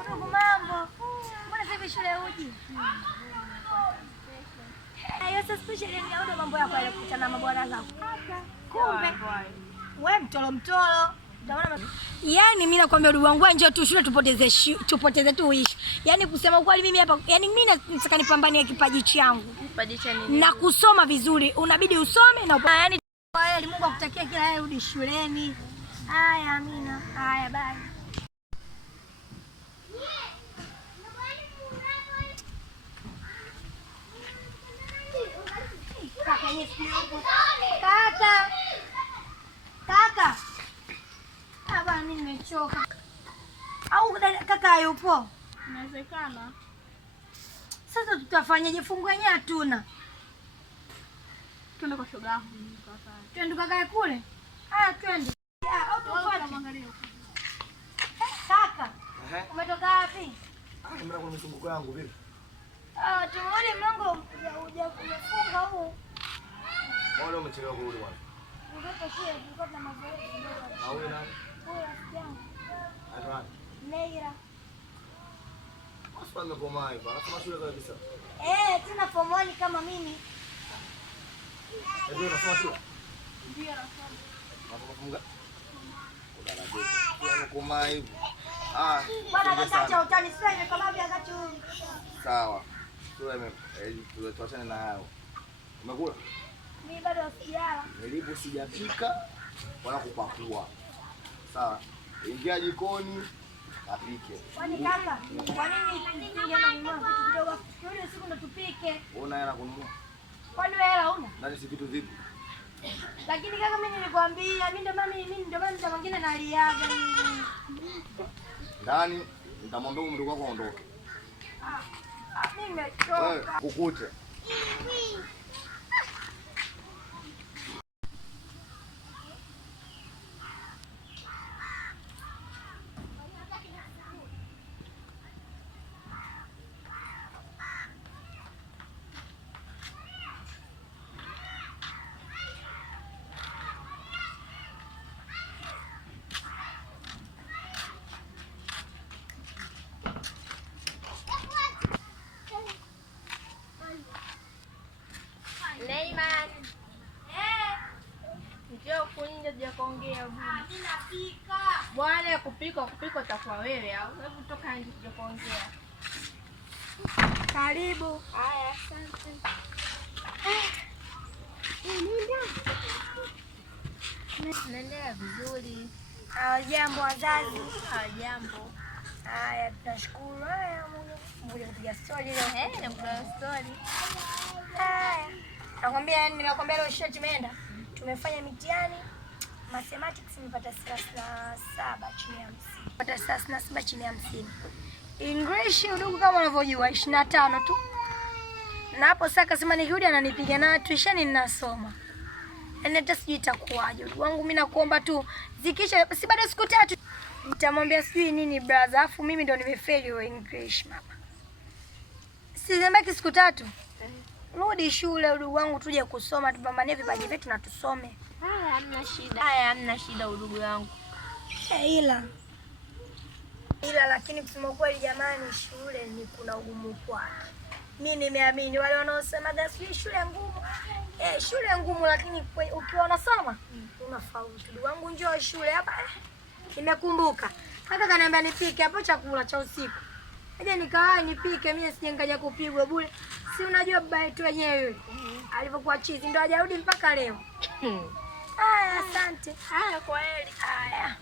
Udugu mambo. Mbona sasa shule uji? Sasa special ni audo mambo yako ya kukutana na mabwana zako. Kumbe wewe mtolo. Yaani mimi nakwambia ndugu wangu njoo tu shule tupoteze tu ishi. Yaani kusema kweli mimi hapa, yaani mimi nataka nipambanie kipaji changu. Kipaji cha nini? Na kusoma vizuri. Unabidi usome na yaani kweli Mungu akutakie kila heri urudi shuleni. Haya Amina. Haya bye. Kaka. Hapa mimi nimechoka. Au kaka yupo? Inawezekana. Sasa tutafanyaje? Fungu yenyewe hatuna. Twende kwa shoga yangu kaka. Twende kakae kule. Haya twende. Au tufuate mwangalie huko. Kaka. Umetoka wapi? Nimeenda kwa mzunguko yangu vipi? Tumeona mlango umefunga huu. Mbona umechelewa kurudi bwana? Ndio shule tulikuwa na mazoezi kidogo. Na wewe nani? Wewe rafiki yangu. Anaitwa Neira. Usipande kwa mai bwana. Kama shule kabisa. Tuna form 1 kama mimi. Ndio unasoma shule? Ndio nasoma. Unafunga? Udaraje. Kwa mai. Bwana kakacha utani sasa nimekwambia wakati huu. Sawa. Tuachane na hao. Umekula? Mimi bado sijala. Nilipo sijapika wala kupakua. Sawa. Ingia jikoni apike. Kwani kaka, kwa nini tusinge na mama kitu kidogo? Yule siku ndo tupike. Una hela kununua? Kwani wewe hela una? Nani si kitu vipi? Lakini kaka mimi nilikwambia, mimi ndo mama mtu mwingine naliaga. Ndani nitamwambia mdogo wako aondoke. Mimi nimechoka. Kukute. Mimi napika. Bwana kupika utakuwa wewe au hebu toka nje tuje kuongea. Karibu. Haya, asante. Naendelea vizuri. Jambo wazazi. Jambo. Haya tunashukuru. Haya Mungu kupiga story leo. Nakupiga story. Haya. Nakwambia leo shule tumeenda. Tumefanya mitihani. Mathematics nimepata 37 chini ya 50. Nimepata 37 chini ya 50. English udugu kama unavyojua 25 tu. Na hapo sasa kasema nikirudi ananipiga na tuisheni ninasoma. Yaani hata sijui itakuwaje. Udugu wangu mimi nakuomba tu zikisha si bado siku 3 nitamwambia sijui nini brother. Alafu mimi ndo nimefeli English mama. Sizembaki siku 3. Rudi shule udugu wangu tuje kusoma tupambanie vipaji vyetu na tusome. Hamna shida udugu yangu. Ila lakini kusema kweli jamani shule ni kuna ugumu kwake. Mimi nimeamini wale wanaosema gasi shule ngumu. Shule ngumu lakini ukiwa unasoma unafaulu. Udugu wangu njoo shule hapa. Nimekumbuka. Kaka kaniambia nipike hapo chakula cha usiku. Aje nikawahi nipike mimi sijengaja kupigwa bure. Si unajua baba yetu wenyewe alivyokuwa chizi ndio hajarudi mpaka leo. Haya asante. Haya kwa heri. Haya.